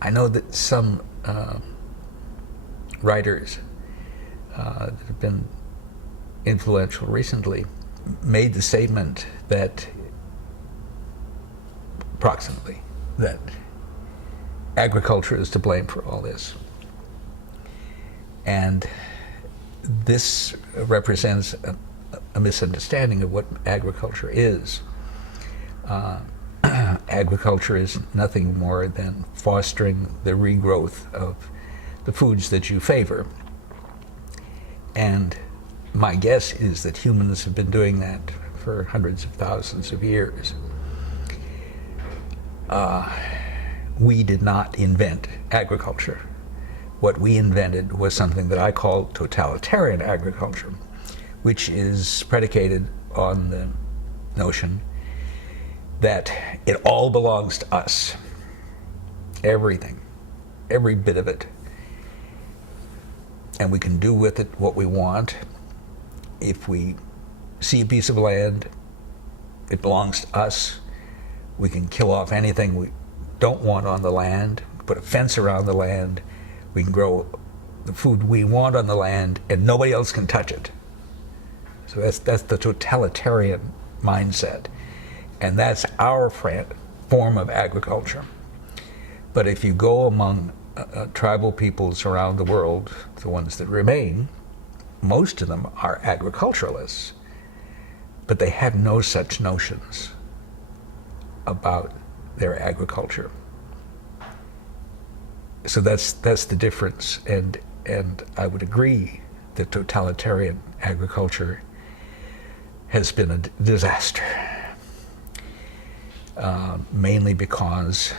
I know that some writers that have been influential recently made the statement that, approximately, that agriculture is to blame for all this. And this represents a misunderstanding of what agriculture is. Agriculture is nothing more than fostering the regrowth of the foods that you favor. And my guess is that humans have been doing that for hundreds of thousands of years. We did not invent agriculture. What we invented was something that I call totalitarian agriculture, which is predicated on the notion that it all belongs to us. Everything, every bit of it. And we can do with it what we want. If we see a piece of land, it belongs to us. We can kill off anything we don't want on the land, put a fence around the land. We can grow the food we want on the land, and nobody else can touch it. So that's the totalitarian mindset. And that's our form of agriculture. But if you go among tribal peoples around the world, the ones that remain, most of them are agriculturalists, but they have no such notions about their agriculture. So that's the difference, and I would agree that totalitarian agriculture has been a disaster, mainly because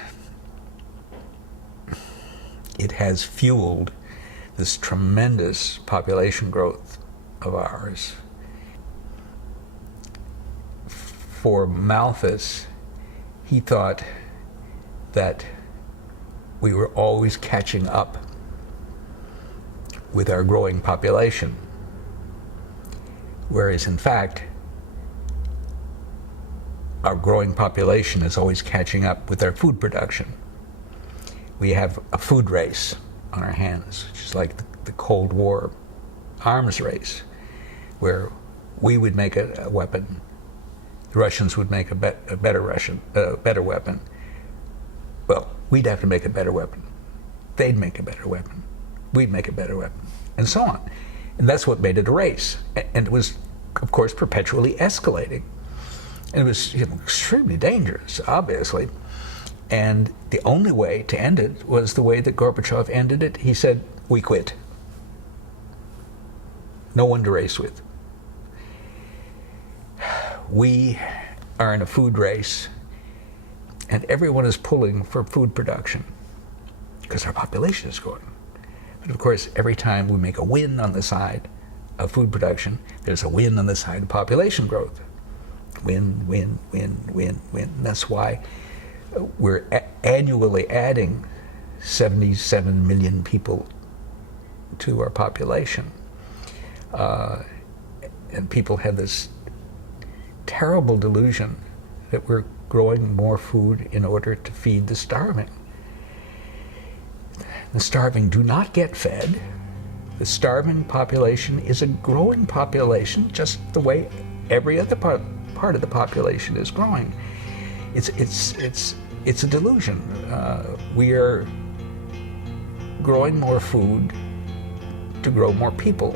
it has fueled this tremendous population growth of ours. For Malthus, he thought that we were always catching up with our growing population, whereas in fact, our growing population is always catching up with our food production. We have a food race on our hands, which is like the Cold War arms race, where we would make a weapon, the Russians would make a better weapon. Well, we'd have to make a better weapon. They'd make a better weapon. We'd make a better weapon, and so on. And that's what made it a race. And it was, of course, perpetually escalating. And it was extremely dangerous, obviously. And the only way to end it was the way that Gorbachev ended it. He said, "We quit. No one to race with. We are in a food race, and everyone is pulling for food production because our population is growing. But of course, every time we make a win on the side of food production, there's a win on the side of population growth. Win, win, win, win, win. And that's why we're annually adding 77 million people to our population. And people have this terrible delusion that we're growing more food in order to feed the starving. The starving do not get fed. The starving population is a growing population, just the way every other part of the population is growing. It's a delusion. We are growing more food to grow more people.